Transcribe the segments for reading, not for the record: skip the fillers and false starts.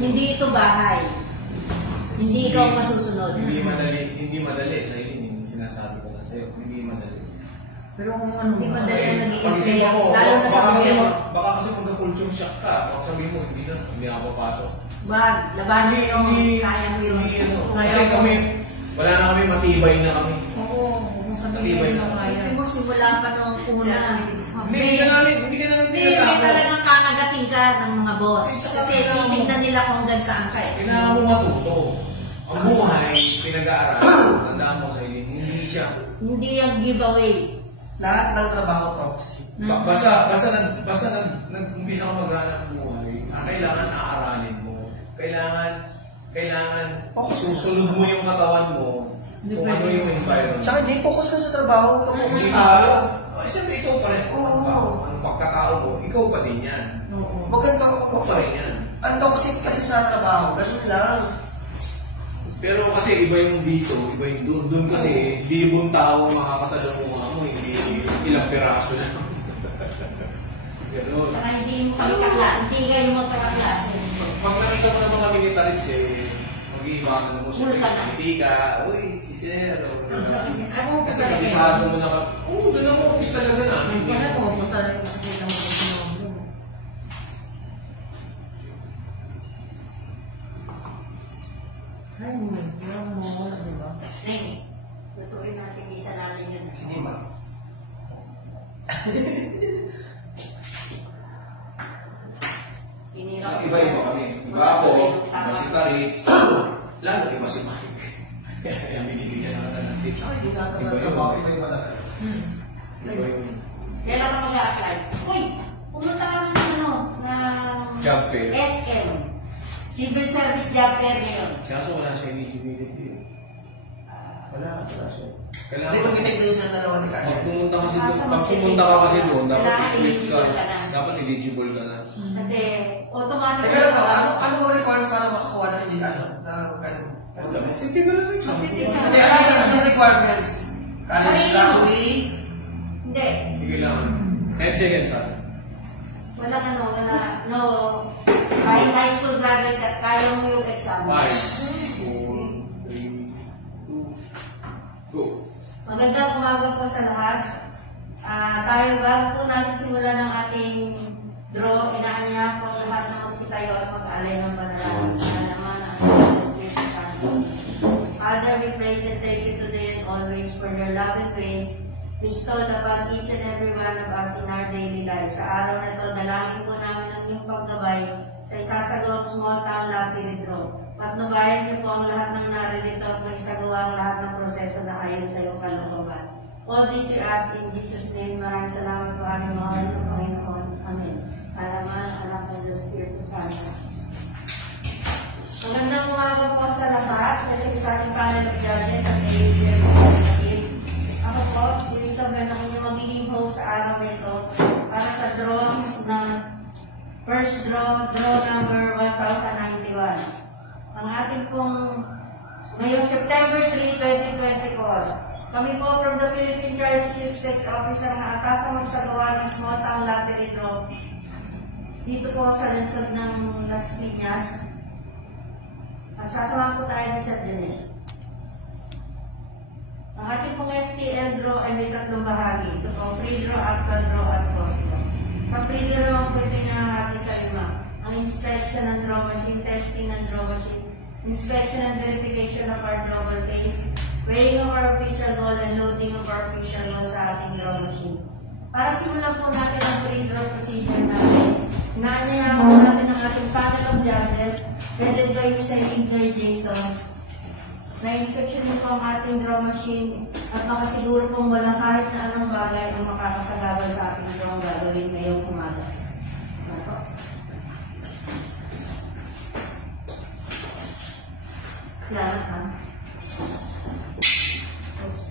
hindi ito bahay. Hindi ikaw masusunod. Hindi madali sa iyo, sinasabi ko na sa'yo, hindi madali. Pero kung ano, hindi madali na pag-isip nag-i-enjoy. mo, Lalo na sa mga baka kasi magka-culture shock ka. Baka sabihin mo, hindi ako papasok. Labanan yung kaya mo yun. Kasi kami, wala na kami, matibay na kami. Oo, kung sabihin mo kaya. Sabi mo, simula pa nung una. Hindi ka namin tinatapos. Talagang kakagating ka ng mga boss. Kasi titignan nila kung hanggang saan ka eh. Kailangan mo matuto. Ang buhay, pinag-aaral, tandaan mo sa'yo, hindi siya. Hindi yung giveaway. Lahat ng trabaho toxic. Basta nag-umpisa ka maghanap ng buhay, kailangan aaralin mo. Kailangan susunod mo yung katawan mo kung ano yung environment. Tsaka hindi focus ka sa trabaho, kapag siyempre ikaw pa rin. Ang pagkatao mo, ikaw pa din yan. Maganda Ikaw pa rin yan. ang toxic kasi sa trabaho, ganun lang. Pero kasi iba yung dito, iba yung doon. Doon kasi, libong tao makakasalamuha mo, hindi ilang piraso lang. Gano'n. Saka hindi mo kayo magkakaklase. Pag nakita mo ng mga militaries mag-iiwanan mo sa hindi ka, uy, si Sir. Ano Kasi kabisado mo na ka, doon ako kung talaga namin. Kaya mo, punta rin mo sa ay, yung mo, di ba? Sige. Lutuin natin, isa natin yun. Sige, ma. Iba-iba kami. Iba ako, iba si Tarix, lalo iba si Mike. Kaya binibigyan natin ng tips. Iba-iba na. Iba-iba. Kailan ka mag-a-apply? Uy, pumunta ka ng Job fair. SM. Civil Service Job Fair ngayon. Kaso wala siya eligibility. Wala siya. Hindi mo ginig sa dalawa ni Kaya. Pag pumunta ka kasi doon, dapat eligible ka na. Kasi automatic. Teka lang, ano mo requires para makakuha ng hindi Sige na lang. Hindi, ano requirements? College degree? Hindi. Sige lang. 10 seconds ha. Wala. No. Kahit high school graduate at kaya mo yung exam. 5, 4, 3, 2, go. Magandang umaga po sa lahat. Tayo bago po natin simulan ng ating draw, inaanya po lahat na magsitayo at mag-alay ng panalangin. Sana naman ang Espiritu Santo. Father, we praise and thank you today and always for your love and grace bestowed upon each and every one of us in our daily life. Sa araw na ito, dalangin po namin ang inyong paggabay sa isasagawang small town lottery draw. Patnubayan niyo po ang lahat ng naririto at maisagawa ang lahat ng proseso na ayon sa iyong kalooban. All this we ask in Jesus' name. Maraming salamat po aming mahal ng Panginoon. Amen. Alaman, anak ng Diyos, Espiritu Santo. Magandang umaga po sa lahat, especially sa ating panel of judges at AACM. Ako po, si Rita Ben, ang inyong magiging host sa araw na ito para sa draw na first draw number 1091. Ang ating pong ngayong September 3, 2024. Kami po from the Philippine Charity Sweepstakes Officer na atasang magsagawa ng small town lottery draw dito po sa lungsod ng Las Piñas. At sasamahan po tayo ni Sir Janelle. Ang ating pong STL draw ay may tatlong bahagi. Ito po, free draw, actual draw, at cross draw. Pag free draw ang pwede nahahati sa lima. Ang inspection ng draw machine, testing ng draw machine, inspection and verification of our drawable case, weighing of our official ball, and loading of our official ball sa ating draw machine. Para simulan po natin ang free draw procedure natin, inaanyayahan po natin ang ating panel of judges, headed by Mr. Enjoy Jason. Na-inspection po ang ating draw machine at makasiguro pong walang kahit na anong bagay ang makakasagabal sa ating draw gagawin ngayong umaga. Yan, ha? Oops.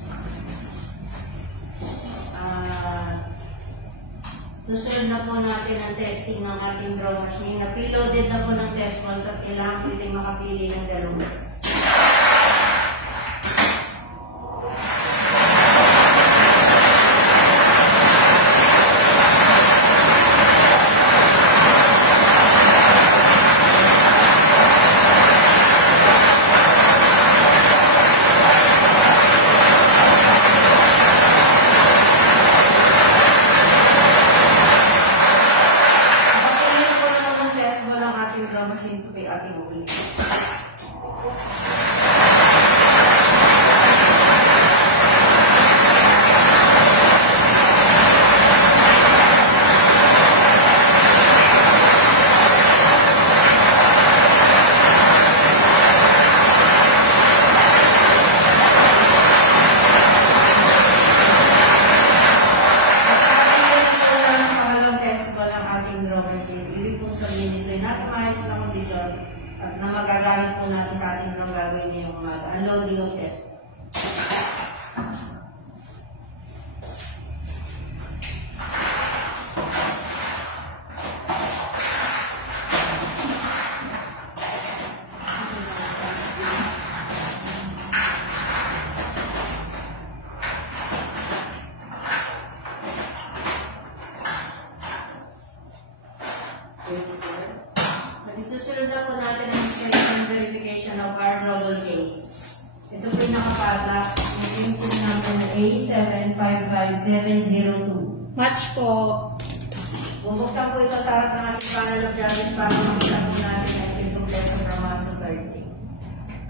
Susunod na po natin ang testing ng ating draw machine. Na-preloaded na po ng test balls at kailangan po itong makapili ng dalawang beses. draw machine ito kay ating ulit. Na magagamit po natin sa ating drone gagawin ngayong umaga. Unloading of test. Susunod na po natin ang installation verification of our global case. Ito po yung nakapaga. Yung PIN number na A755702. Match po. Bubuksan po ito sa harap ng ating panel of judges para makita po natin ang ito kompleto from month to birthday.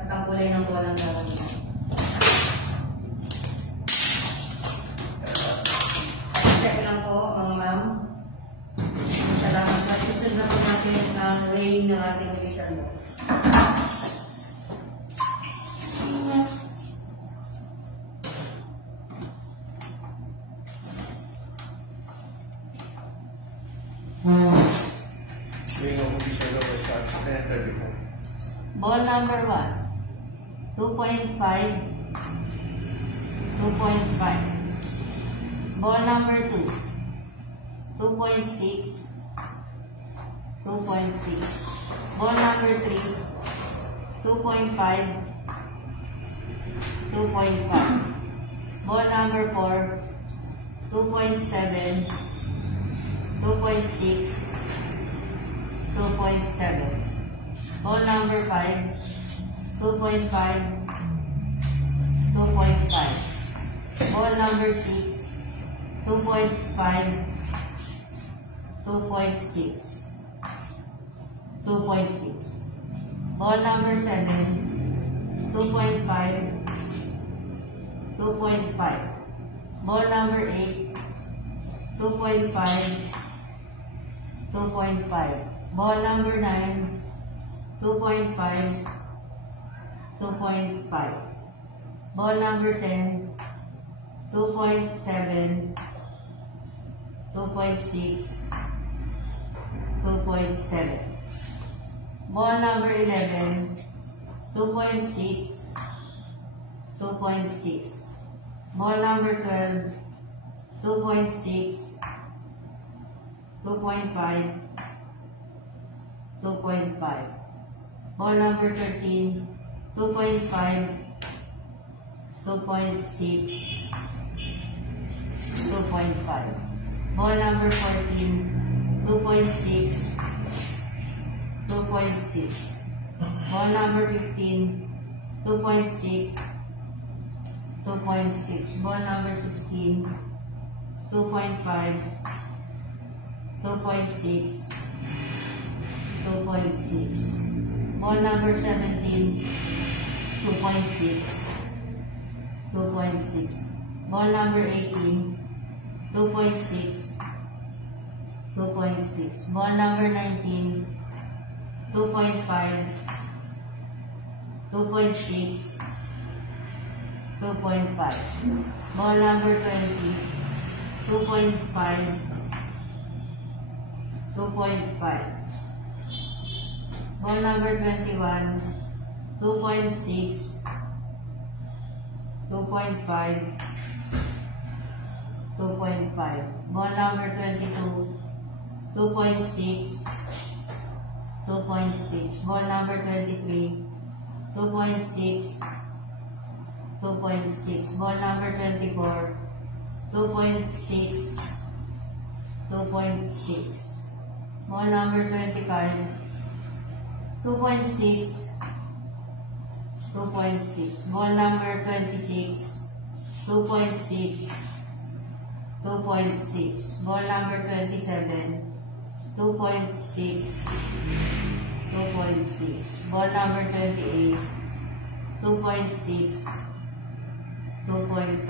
At ang kulay ng walang gagawin. Check lang po mga ma'am. Salamat. Susunod na po natin ang weighing ng ating official mo. Ball number 1, 2.5, 2.5. Ball number 2, 2.6, 2.6. Ball number 3, 2.5, 2.5. Ball number 4, 2.7, 2.6, 2.7. Ball number 5, 2.5, 2.5. Ball number 6, 2.5, 2.6. 2.6. Ball number 7, 2.5, 2.5. Ball number 8, 2.5, 2.5. Ball number 9, 2.5, 2.5. Ball number 10, 2.7, 2.6, 2.7. Ball number 11, 2.6, 2.6. Ball number 12, 2.6, 2.5, 2.5. Ball number 13, 2.5, 2.6, 2.5. Ball number 14, 2.6, 2.6. Ball number 15, 2.6, 2.6. Ball number 16, 2.5, 2.6, 2.6. Ball number 17, 2.6, 2.6. Ball number 18, 2.6, 2.6. Ball number 19, 2.5, 2.6, 2.5. Ball number 20, 2.5, 2.5. Ball number 21, 2.6, 2.5, 2.5. Ball number 22, 2.6, 2.6. Ball number 23, 2.6, 2.6. Ball number 24, 2.6, 2.6. Ball number 25, 2.6, 2.6. Ball number 26, 2.6, 2.6. Ball number 27, 2.6, 2.6. Ball number 28, 2.6, 2.5,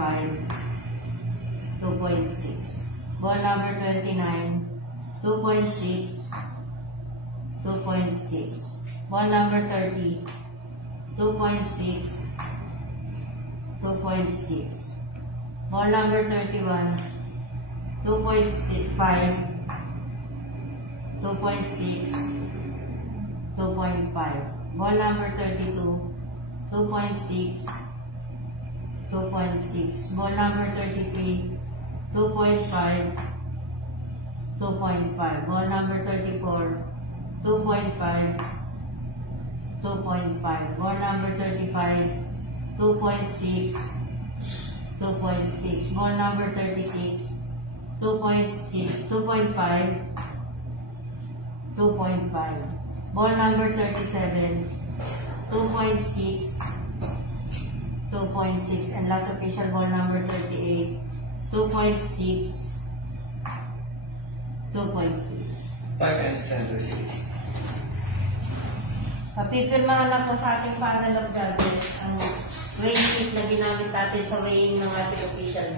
2.6. Ball number 29, 2.6, 2.6. Ball number 30, 2.6, 2.6. Ball number 31, 2.5, 2.6, 2.5. Ball number 32, 2.6, 2.6. Ball number 33, 2.5, 2.5. Ball number 34, 2.5, 2.5. Ball number 35, 2.6, 2.6. Ball number 36, 2.6, 2.5, 2.5. Ball number 37, 2.6, 2.6. And last official ball number 38, 2.6, 2.6. 5 and standard. Papipirmahan na po sa ating panel of judges ang weighing sheet na ginamit natin sa weighing ng ating official.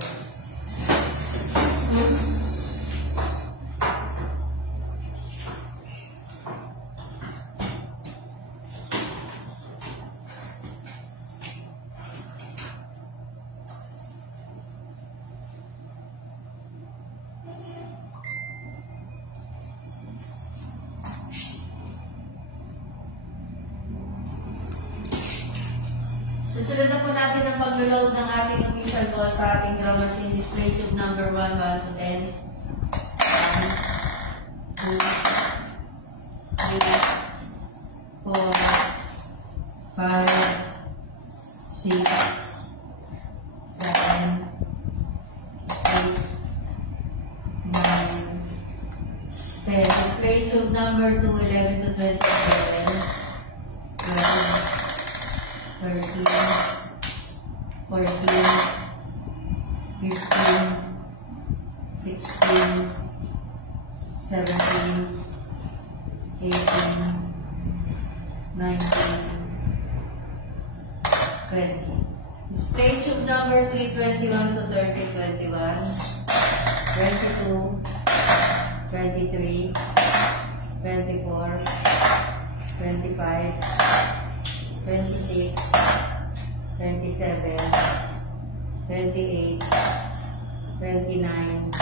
Susunod na po natin ang pag-load ng ating official ball sa ating draw machine. Display tube number 1, 1 to 10. 1, 2, 3, 4, 5, 6, 7, 8, 9, 10. Display tube number 2, 11 to 27. 12, 13, 14, 15, 16, 17, 18, 19, 20. Display tube number 3, 21 to 30, 21, 22, 23, 24, 25, 26, 27, 28, 29,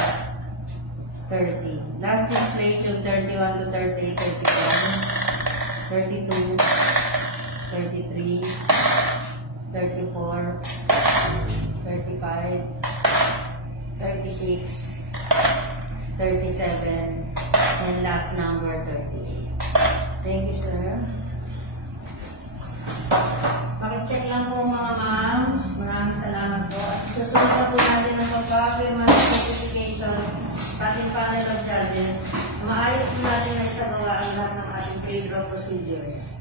30. Last display tube 31 to 38, 31, 32, 33, 34, 35, 36, 37, and last number 38. Thank you, sir. Pakicheck lang po mga ma'ams. Maraming salamat po. At susunod na po natin ang pagpapirma ng certification sa ating panel of judges. Maayos po natin na isagawa ang lahat ng ating pre-draw procedures.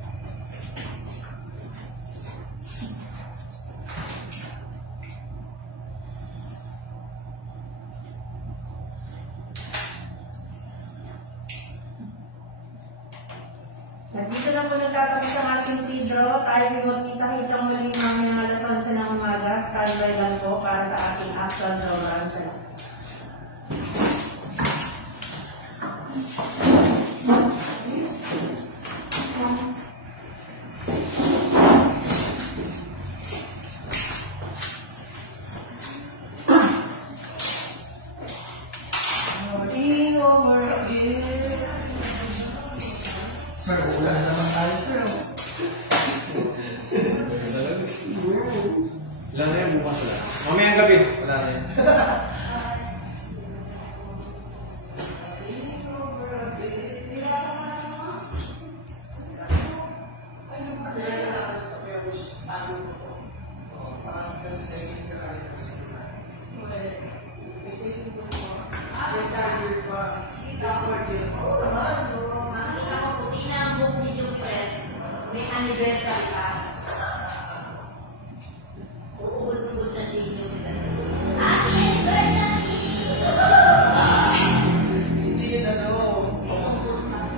At dito na po nagtatapos ang ating pre-draw. Tayo may magkita-kitang muli mamaya alas 11 ng umaga. Standby lang po para sa ating actual draw round. Salamat. Sir, wala na naman tayo, sir. Wala na yan, bukas wala. Mamayang gabi, wala na yan. May anniversary ka. Uugod-ugod na si Jupiter. Happy anniversary! Hindi yun ano. May ungkot ka.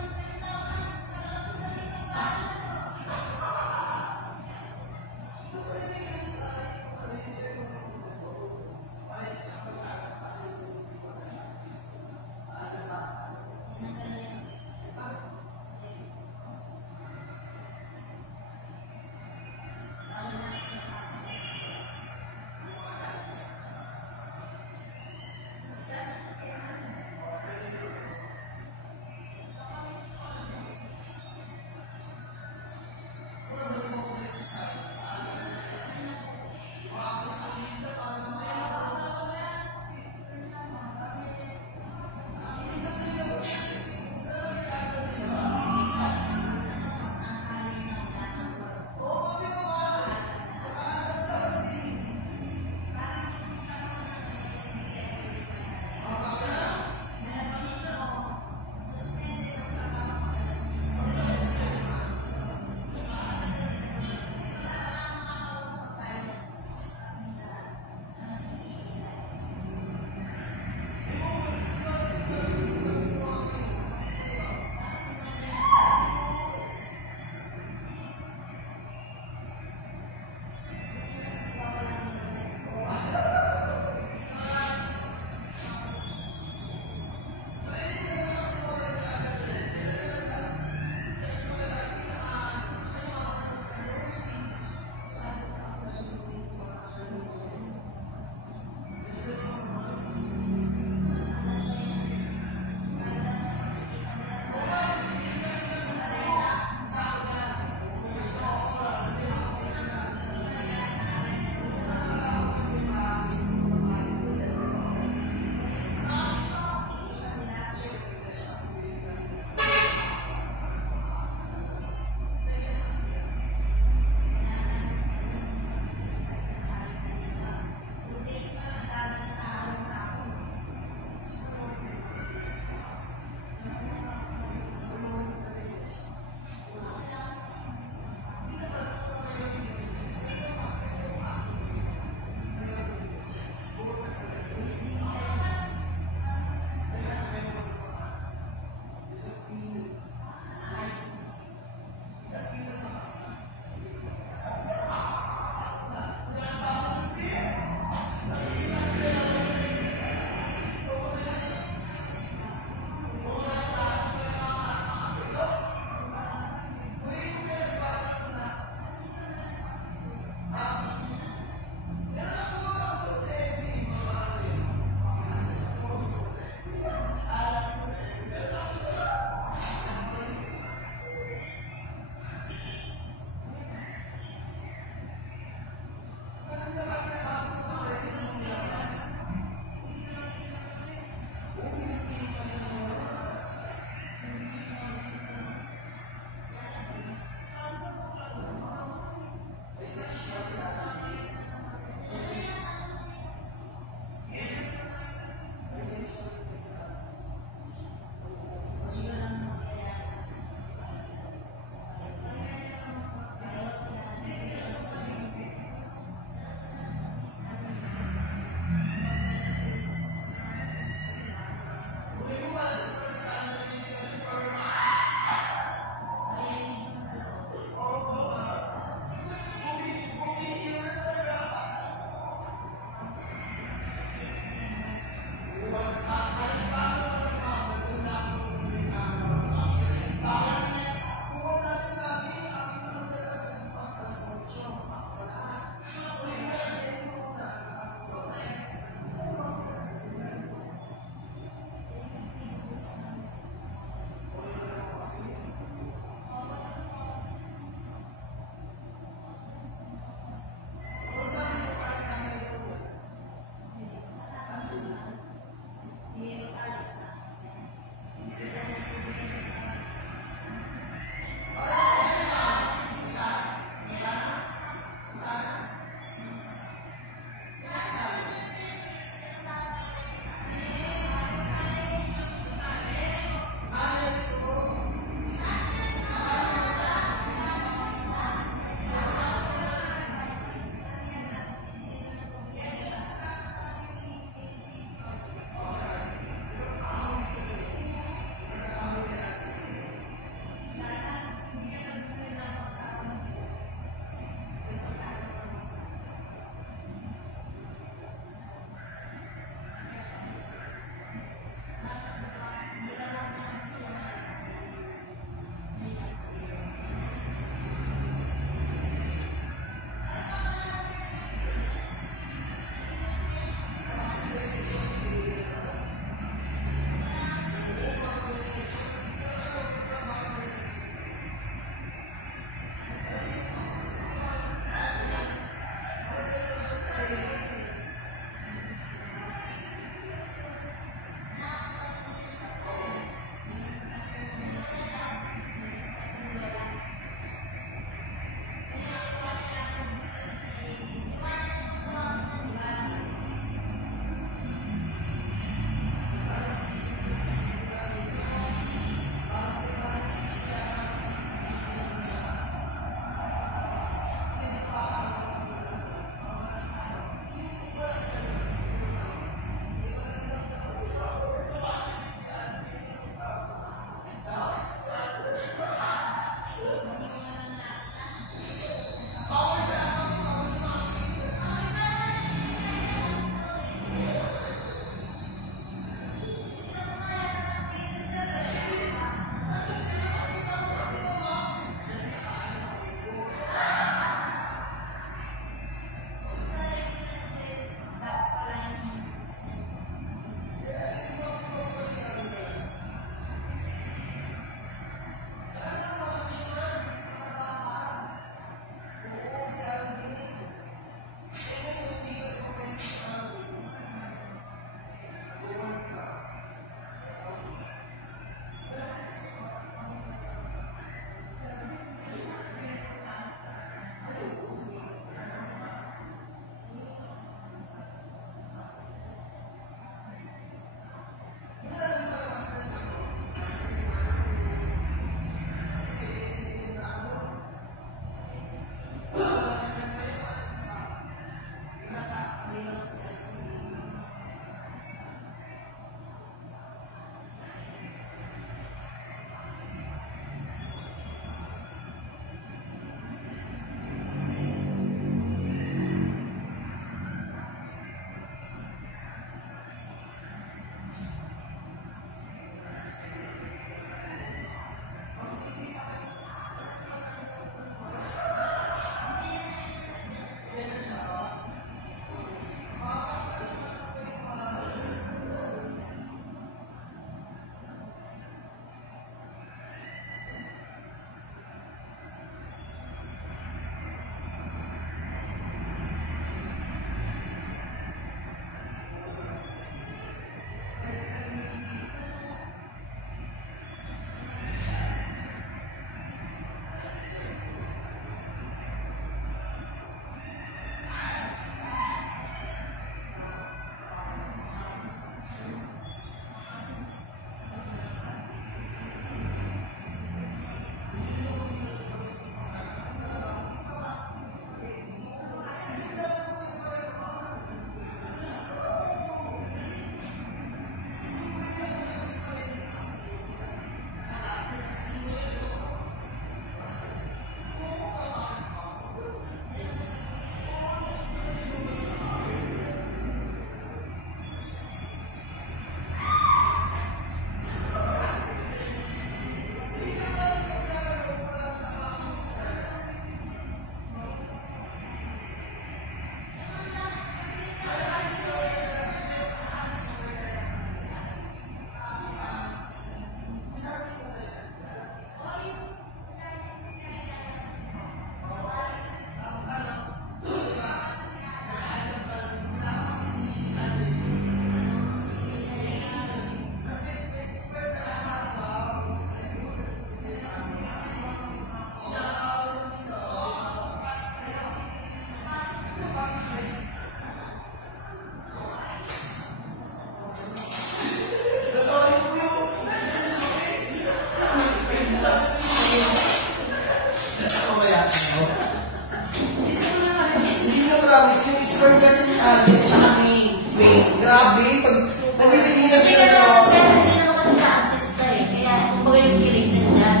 naman kasi ni Alvin tsaka ni Wayne. Grabe, pag nanitingin na Hindi sila ka sa... naman kasi, hindi naman kasi siya artista eh. Kaya kumbaga yung kilig din dyan.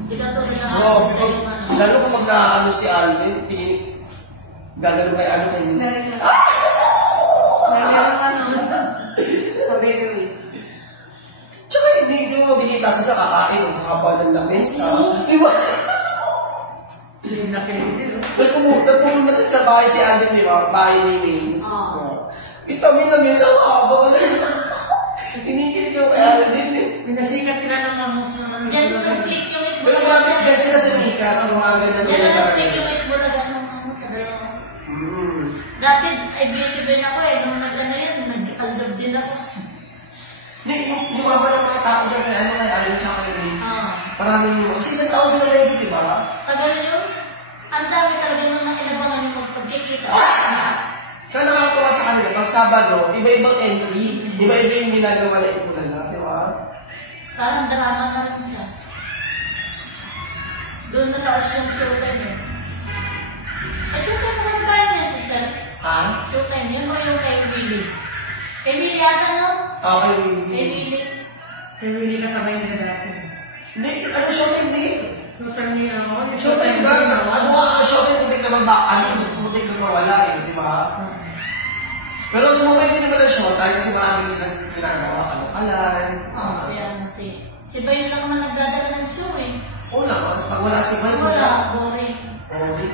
Hindi ka tulad ng Oo, artista yung ano. lalo kung mag-ano si Alvin, gagano kay ano kayo. Tsaka hindi mo magkikita sila kakain ang kakapa ng lamesa. Di ba? Tapos pumunta sa bahay si Alvin, di ba? Bahay ni Wayne. Oo. Ito, may lamesa kakapa ka lang. Inikilig yung kay Alvin eh. Pinasikas sila ng mga muslima. Diyan nag-click yung it Pero mabis din sila sa Mika, ang mga ganyan Diyan nila. nag-click yung it bulaga ng sa dalawa. Dati ay busy din ako eh. Nung nag-ano yun, nag-aldab din ako. Hindi, yung mga ng mga tao dyan kay ano kay Alvin tsaka kay Wayne. Oo. Maraming mo. Kasi isang taon sila ready, di ba? Tagal yun. Ang dami talaga nung nakinabangan yung magpagkikita. Kaya nakakatawa sa kanila, pag Sabado, iba-ibang entry. Iba-iba yung ginagawa na ipulaga, di ba? Parang drama na rin siya. Doon nataas yung showtime eh. Ay, showtime mo kasi tayo niya, sir. Ha? Showtime, yun o yung kay Willie? Kay Willie ata, no? Okay, Kay Willie. Willie. Kaya hindi kasabay nila dati. Hindi, ano showtime din? Showtime niya ako. Showtime na, ano nga, showtime hindi ka hindi ka mawala eh, di ba? Pero sumabay din naman ang showtime kasi maraming silang ginagawa, kalukalan. Oo, si Vice lang naman nagdadala ng show eh. Oo naman, pag wala si Vice, Wala, boring. Okay.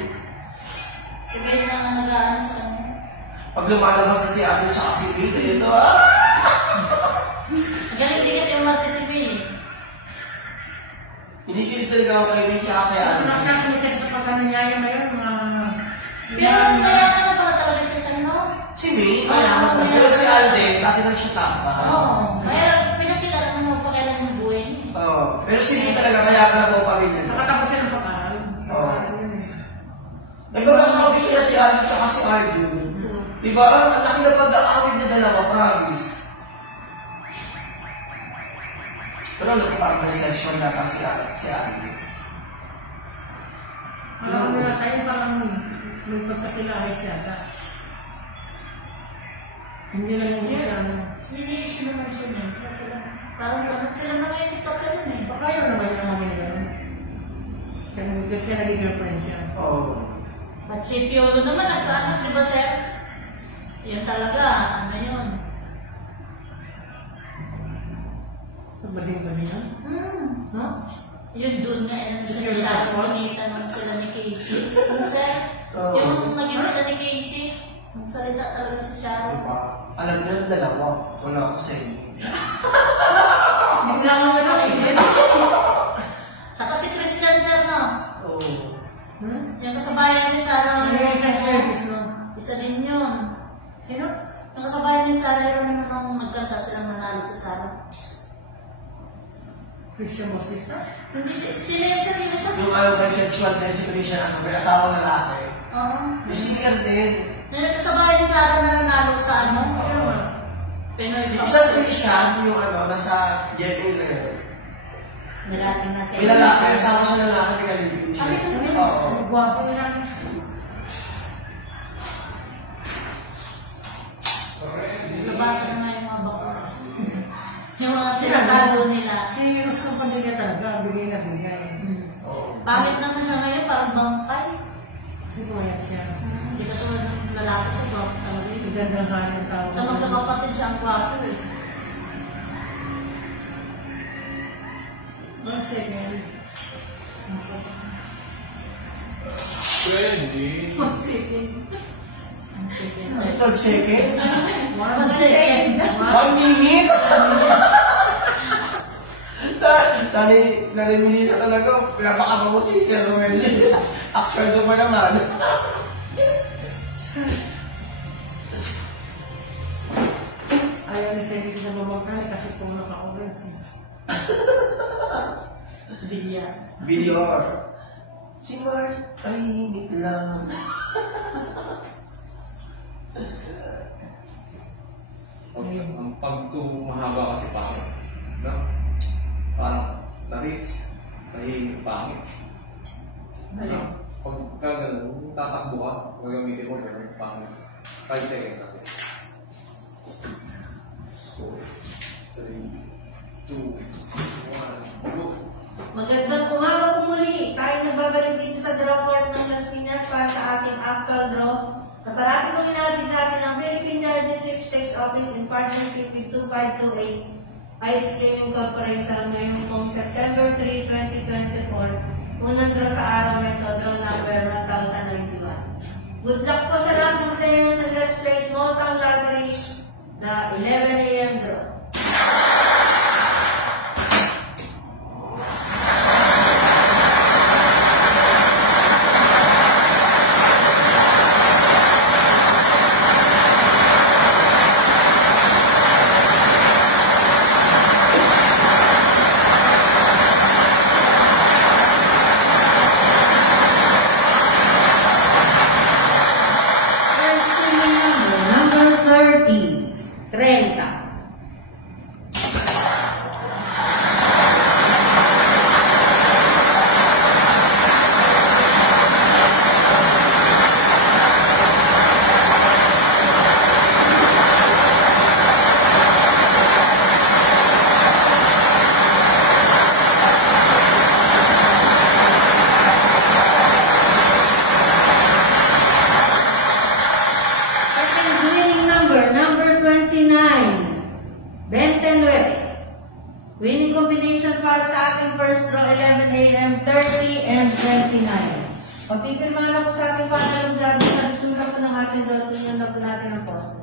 Si Vice lang ang nag-aano sa kanya. Pag lumalabas na si Ate tsaka si Will, yun to, Galing din kasi umarte si Will eh. Hindi kilit talaga ako kay Will tsaka kay Ate. Nakasamitas sa pagkananyaya na yun, mga... Pero mayaman na pala talaga siya sa ano. Si Will, Oo, pero si Alden, dati lang siya tapa. Oo, kaya pinakilala mo pagkailan ng buhay niya. Oo. Pero si Will talaga, kaya ka na po pamilya. Sa katapusan ng pag-aaral. Oo. Nagpagkakawin nila si Alden tsaka si Arjun. Diba? Ang laki na pagkakawin na dalawa, promise. Pero ano pa ang reception na kasi si Alden? Alam mo na tayo parang may pagkasilahay siya. Hindi lang yung siya. Niliis naman siya niya. Parang naman sila naman yung pagkalan eh. Baka yun naman yung mga gano'n. Kaya naging-girlfriend siya. Oo. At si Piolo naman nagkaanak, di ba sir? Yan talaga, ano yun? Bading ba niya? No? Yun doon nga, ano siya siya, pinita naman sila ni Casey. Ano sir? Oo. Yung naging sila ni Casey, magsalita talaga si Sharon. Diba? Alam niyo na dalawa. Wala ako sa inyo. Bigla mo na nakikinig. Saka si Christian sir, no? Oo. Yung kasabayan ni Sarah. American service, no? Isa din yun. Sino? Yung kasabayan ni Sarah, yun nung nagkanta silang nanalo sa Sarah. Christian Moses na? Hindi, sila yung seryoso. Yung ano may sexual education ako, may asawang lalaki. Oo. May singer din. Yung kasabayan ni Sarah na nanalo sa ano? Oo. Pinoy Yung Pop. isang Christian, yung ano, nasa Jeffrey na yun. Lalaki na siya. May lalaki, may asawa siya lalaki, may kalibin siya. Ano yun? Oo. Nagwapo nila. Nabasa naman yung mga bakura. Yung mga sinatalo nila. Si Rustong Padilla talaga, bigay na bigay. Oo. Pangit naman siya ngayon, parang bangkay. Kasi pumayat siya. Hindi ka tulad ng lalaki siya, bangkay talaga. Si gandang hanin tawag. Sa magkakapatid siya ang gwapo eh. One second. One second. Trending. One second. 12 seconds? One second. 1 minute? Naliminisa talaga, pinapakama mo si Sir Romel. Actual doon pa naman. Ayaw ni Sally sa mamangkay kasi pumunok ako rin siya. Bilya. Bilyar. Si Mark, tahimik lang. Ang pagtubo mahaba kasi pangit. No? Parang na-reach, tahimik pangit. Ano? Pag gano'n, tatakbo ka, gagamitin mo, gagamitin pangit. 5 seconds okay. 4, 3, 2, 1, go! Magandang umaga po muli. Tayo nagbabalik dito sa draw court ng Las Piñas para sa ating actual draw. Na parati mong inatid sa atin ang Philippine Charity Sweepstakes Office in partnership with 2528 Iris Gaming Corporation ngayong pong September 3, 2024. Unang draw sa araw na ito, draw number 1091. Good luck po sa lahat ng players sa Let's Play Small Town Lottery na 11 AM draw. Winning combination para sa ating first draw, 11 AM, 30 and 29. Papipirmahan na po sa ating pangalong judge na nagsunod po ng ating draw, sunod na po natin ang poster.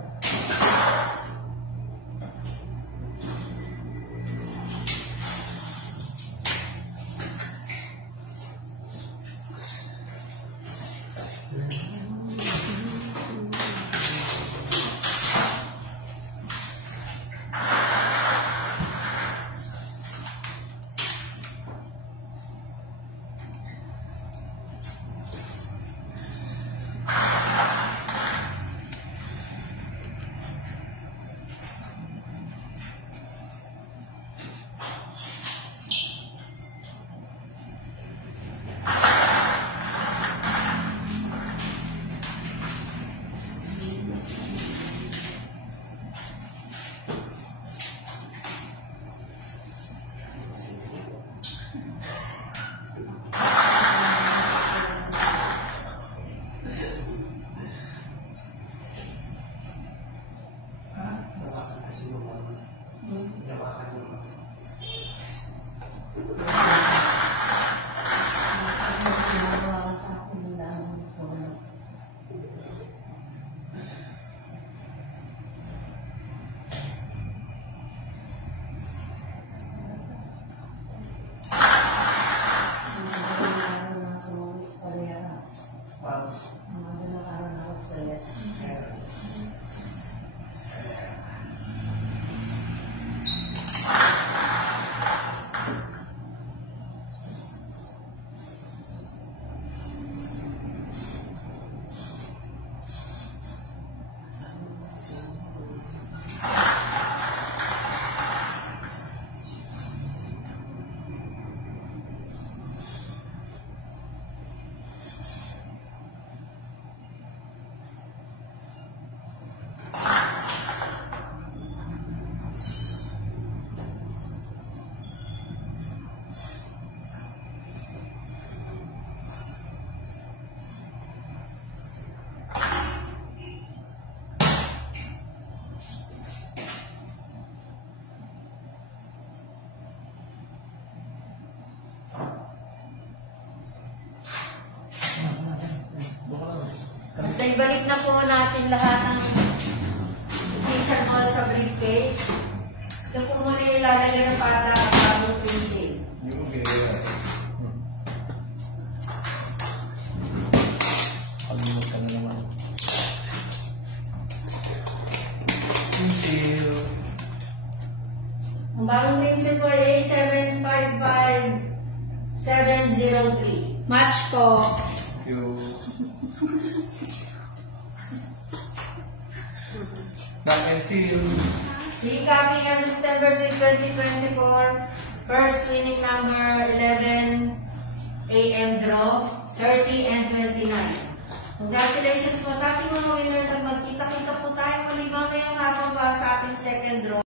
Ibalik na po natin lahat ng official mo sa briefcase. Ito po muna ilalagay ng pata at bagong pencil. Pag-inog ka na naman. Pencil. Ang bagong pencil po ay 755-703. Match ko. Thank you. Back and seal. Recaping on September 3, 2024. First winning number 11 AM draw, 30 and 29. Congratulations po sa ating mga winners at magkita-kita po tayo muli mamayang hapon para sa ating second draw.